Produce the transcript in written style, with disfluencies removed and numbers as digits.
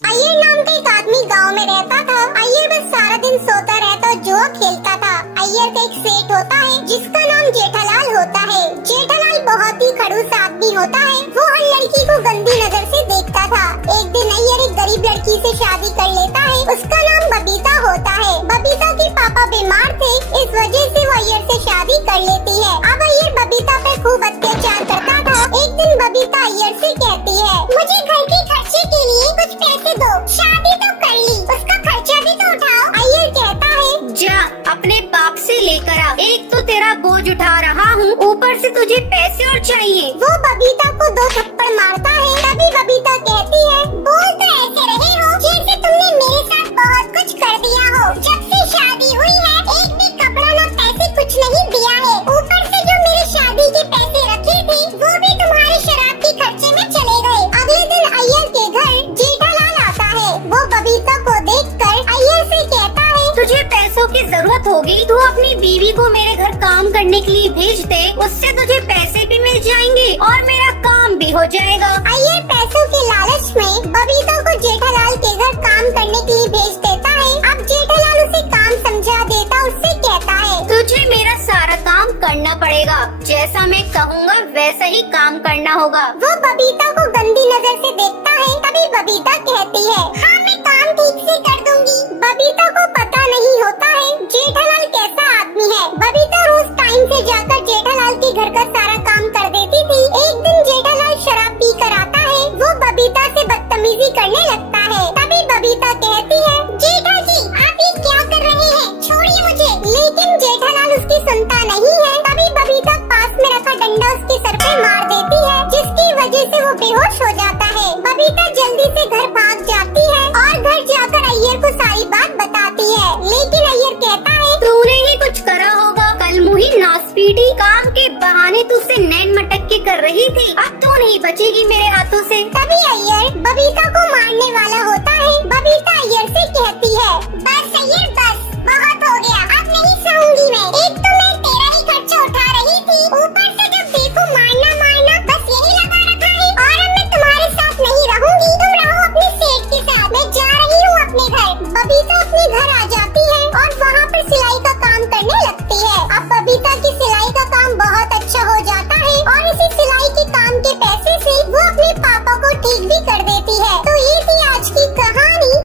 अय्यर नाम का एक आदमी गांव में रहता था। अय्यर बस सारा दिन सोता रहता और जुआ खेलता था। अय्यर का एक सेठ होता है जिसका नाम जेठालाल होता है। जेठालाल बहुत ही खड़ूस आदमी होता है। वो हर लड़की को गंदी नजर से देखता था। एक दिन अय्यर एक गरीब लड़की से शादी कर लेता है। उसका नाम बबीता होता है। बबीता के पापा बीमार थे, इस वजह से वो अय्यर से शादी कर लेती है। अब अय्यर बबीता पे खूब अत्याचार करता था। एक दिन बबीता अय्यर से कहती है, मुझे घर के खर्चे के लिए कुछ पैसे दो। शादी तो कर ली, उसका खर्चा भी तो उठाओ। अय्यर कहता है, जा अपने बाप से लेकर आ। एक तो तेरा बोझ उठा रहा हूँ, ऊपर से तुझे पैसे और चाहिए। वो बबीता को 2 थप्पड़ मारता है। तभी बबीता कहती है, बोल तो ऐसे रहे हो जैसे तुमने मेरे साथ बहुत कुछ कर दिया हो। जब से शादी हुई है एक भी कपड़ा न पैसे कुछ नहीं दिया है। ऊपर से जो मेरे शादी के पैसे रखे थे वो भी तुम्हारे शराब के खर्चे में चले गए। अगले दिन अय्यर के घर जेठालाल आता है। वो बबीता को देखकर अय्यर से कहता है, तुझे पैसों की जरूरत होगी, तू अपनी बीवी को मेरे घर काम करने के लिए भेज दे, उससे तुझे पैसे भी मिल जाएंगे और मेरा काम भी हो जाएगा। अय्यर पैसों के लालच में बबीता को जेठालाल के घर काम करने के लिए भेज देता है। अब जेठालाल उसे काम समझा देता, उससे कहता है, तुझे मेरा सारा काम करना पड़ेगा, जैसा मैं कहूँगा वैसा ही काम करना होगा। वो बबीता को गंदी नजर से देखता है। तभी बबीता कहती है, हाँ मैं काम ठीक से कर दूंगी। बबीता को पता नहीं होता है जेठालाल कैसा आदमी है। बबीता रोज टाइम से जाकर जेठालाल के घर का सारा काम कर देती थी। एक दिन जेठालाल शराब पी कर आता है। वो बबीता से बदतमीजी करने लगता है। तभी बबीता कहती है, जेठा जी आप ये क्या कर रहे हैं, छोड़िए मुझे। लेकिन जेठालाल उसकी सुनता नहीं है। तभी बबीता पास में रखा डंडा उसके सर पे मार देती है, जिसकी वजह से वो बेहोश हो जाता है। बबीता जल्दी से घर भाग जाती है और घर जाकर अय्यर को सारी बात बताती है। लेकिन अय्यर कहता है, तूने ही कुछ करा होगा, कल मुही नासपीटी काम के बहाने तू से नैन मटक के कर रही थी, अब तू नहीं बचेगी मेरे हाथों से। तभी अय्यर बबीता को मारने वाला होता है। बबीता अय्यर से कहती है, बस अय्यर